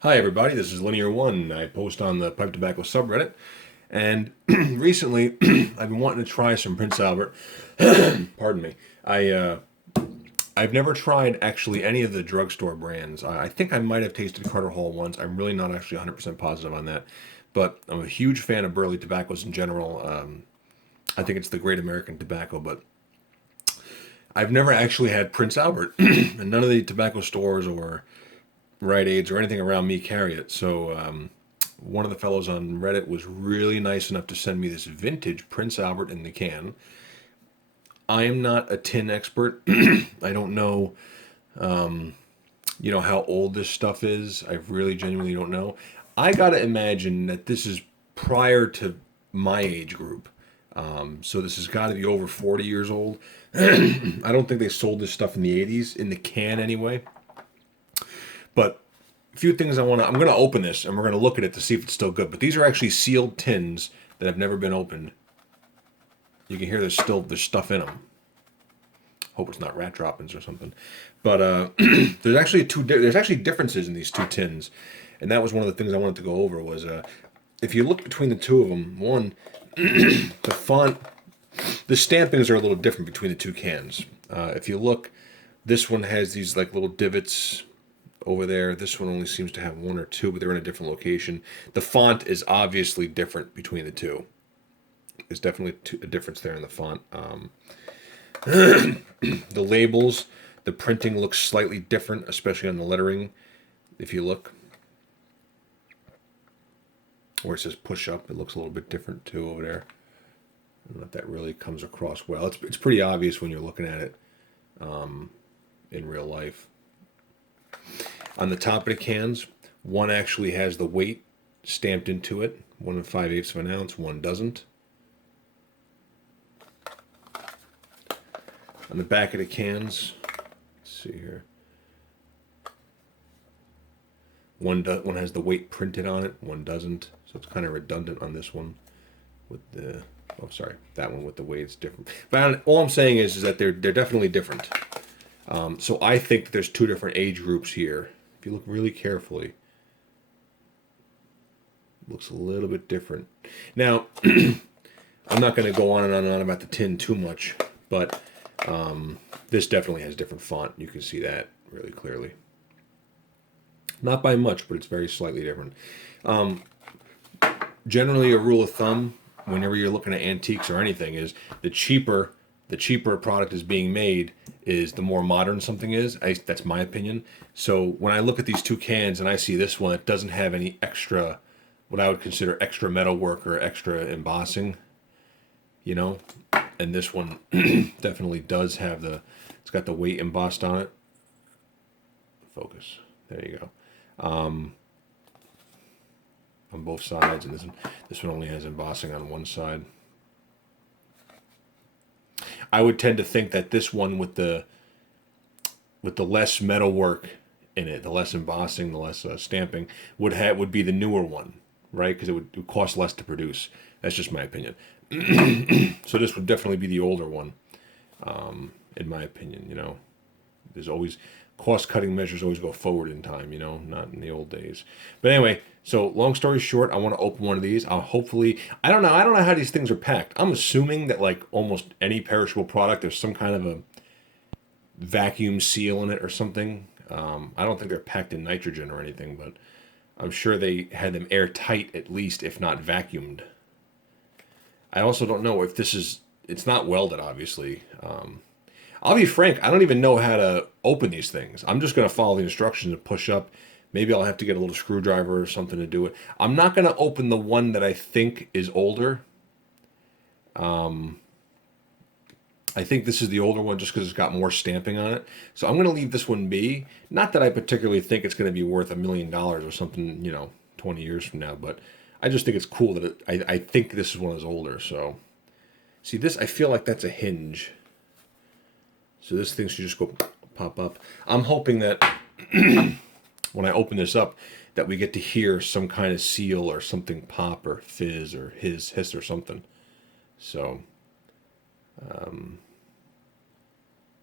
Hi everybody, this is Linear One. I post on the pipe tobacco subreddit, and recently I've been wanting to try some Prince Albert. Pardon me. I've never tried actually any of the drugstore brands. I think I might have tasted Carter Hall once. I'm really not actually 100% positive on that, but I'm a huge fan of Burley tobaccos in general. I think it's the great American tobacco, but I've never actually had Prince Albert, and none of the tobacco stores or Rite Aids or anything around me carry it. So one of the fellows on Reddit was really nice enough to send me this vintage Prince Albert in the can. I am not a tin expert. I don't know, how old this stuff is. I really genuinely don't know. I gotta imagine that this is prior to my age group. So this has got to be over 40 years old. I don't think they sold this stuff in the 80s, in the can anyway. But a few things I'm going to open this and we're going to look at it to see if it's still good. But these are actually sealed tins that have never been opened. You can hear there's stuff in them. Hope it's not rat droppings or something. But there's actually differences in these two tins, and that was one of the things I wanted to go over. Was if you look between the two of them, one, the font, the stampings are a little different between the two cans. If you look, this one has these like little divots over there. This one only seems to have one or two, but they're in a different location. The font is obviously different between the two. There's definitely a difference there in the font. The labels, the printing looks slightly different, especially on the lettering. If you look where it says push up, it looks a little bit different too over there. I don't know if that really comes across well. It's pretty obvious when you're looking at it in real life. On the top of the cans, one actually has the weight stamped into it, 1 5/8 of an ounce, one doesn't. On the back of the cans, let's see here, one has the weight printed on it, one doesn't. So it's kind of redundant on this one with the, oh sorry, that one with the weight's different. But all I'm saying is that they're definitely different. So I think there's two different age groups here. If you look really carefully, it looks a little bit different. Now, I'm not going to go on and on about the tin too much, but this definitely has different font. You can see that really clearly. Not by much, but it's very slightly different. Generally, a rule of thumb whenever you're looking at antiques or anything is the cheaper a product is being made is the more modern something is. That's my opinion. So when I look at these two cans and I see this one, it doesn't have any extra, what I would consider extra metal work or extra embossing, you know. And this one definitely does have it's got the weight embossed on it. Focus. There you go. On both sides, and this one only has embossing on one side. I would tend to think that this one with the less metal work in it, the less embossing, the less stamping, would be the newer one, right? Because it would cost less to produce. That's just my opinion. So this would definitely be the older one, in my opinion. There's always cost cutting measures always go forward in time. Not in the old days. But anyway, so long story short, I want to open one of these. I'll hopefully. I don't know how these things are packed. I'm assuming that like almost any perishable product, there's some kind of a vacuum seal in it or something. I don't think they're packed in nitrogen or anything, but I'm sure they had them airtight at least, if not vacuumed. I also don't know if this is. It's not welded, obviously. I'll be frank. I don't even know how to open these things. I'm just gonna follow the instructions and push up. Maybe I'll have to get a little screwdriver or something to do it. I'm not gonna open the one that I think is older. I think this is the older one just because it's got more stamping on it. So I'm going to leave this one be. Not that I particularly think it's going to be worth $1 million or something, 20 years from now, but I just think it's cool that I think this is one of those older. So, see, this, I feel like that's a hinge. So this thing should just go pop up. I'm hoping that when I open this up, that we get to hear some kind of seal or something pop or fizz or hiss or something. So,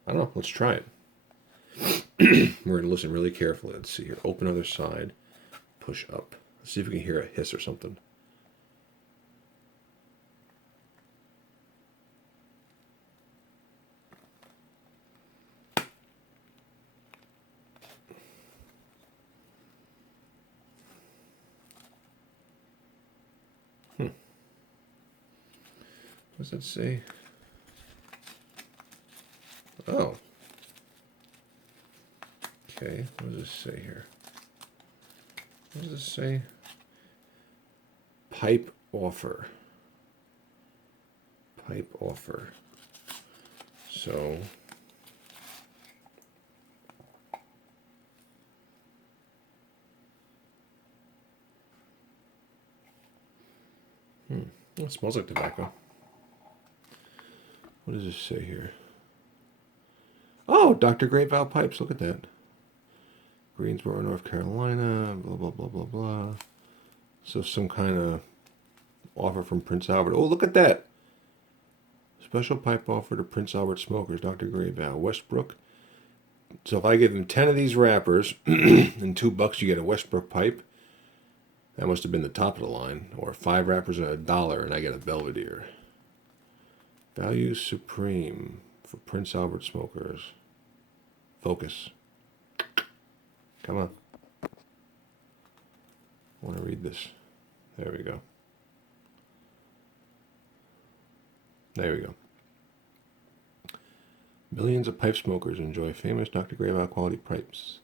I don't know. Let's try it. We're going to listen really carefully. Let's see here. Open other side. push up. Let's see if we can hear a hiss or something. What does that say? Oh. Okay, what does this say here? What does this say? Pipe offer. Pipe offer. So it smells like tobacco. What does this say here? Oh, Dr. Great Valve Pipes. Look at that. Greensboro, North Carolina. Blah, blah, blah, blah, blah. So some kind of offer from Prince Albert. Oh, look at that. Special pipe offer to Prince Albert smokers. Dr. Great Valve. Westbrook. So if I give him 10 of these wrappers and $2, you get a Westbrook pipe. That must have been the top of the line. Or 5 wrappers at $1 and I get a Belvedere. Value Supreme for Prince Albert smokers. Focus. Come on. I want to read this. There we go. There we go. Millions of pipe smokers enjoy famous Dr. Grey Valve quality pipes.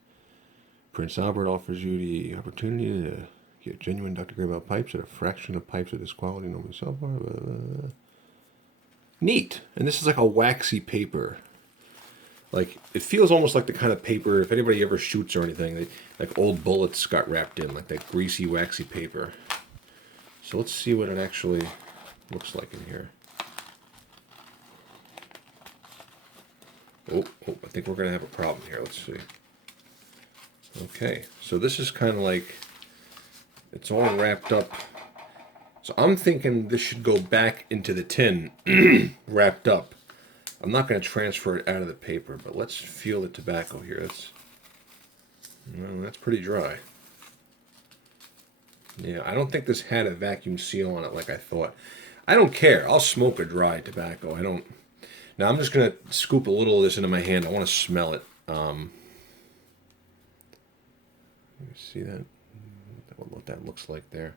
Prince Albert offers you the opportunity to get genuine Dr. Grey Valve pipes at a fraction of pipes of this quality. Normally so far. Neat. And this is like a waxy paper. Like, it feels almost like the kind of paper, if anybody ever shoots or anything, like old bullets got wrapped in, like that greasy, waxy paper. So let's see what it actually looks like in here. Oh, I think we're going to have a problem here. Let's see. Okay, so this is kind of like, it's all wrapped up. So I'm thinking this should go back into the tin, wrapped up. I'm not going to transfer it out of the paper, but let's feel the tobacco here. That's pretty dry. Yeah, I don't think this had a vacuum seal on it like I thought. I don't care. I'll smoke a dry tobacco. I don't. Now I'm just going to scoop a little of this into my hand. I want to smell it. Let me see that. What that looks like there.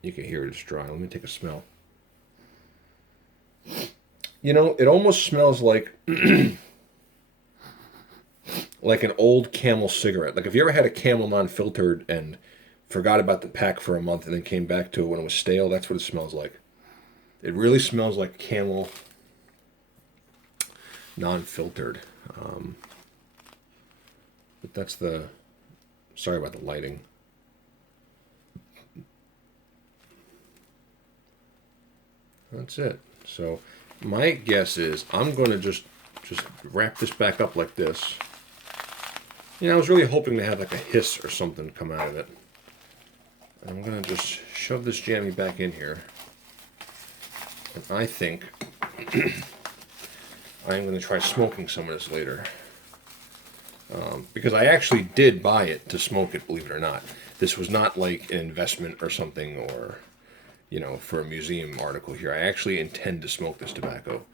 You can hear it's dry. Let me take a smell. You know, it almost smells like like an old Camel cigarette. Like if you ever had a Camel non-filtered and forgot about the pack for a month and then came back to it when it was stale, that's what it smells like. It really smells like Camel non-filtered. But that's the... Sorry about the lighting. That's it. So my guess is I'm going to just wrap this back up like this. You know, I was really hoping to have like a hiss or something come out of it. I'm going to just shove this jammy back in here. And I think I'm going to try smoking some of this later. Because I actually did buy it to smoke it, believe it or not. This was not like an investment or something, or, you know, for a museum article here. I actually intend to smoke this tobacco.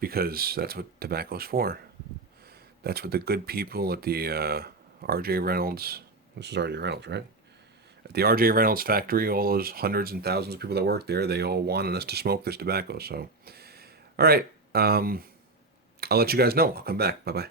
Because that's what tobacco's for. That's what the good people at the R.J. Reynolds, this is R.J. Reynolds, right? At the R.J. Reynolds factory, all those hundreds and thousands of people that work there, they all wanted us to smoke this tobacco. So, all right. I'll let you guys know. I'll come back. Bye-bye.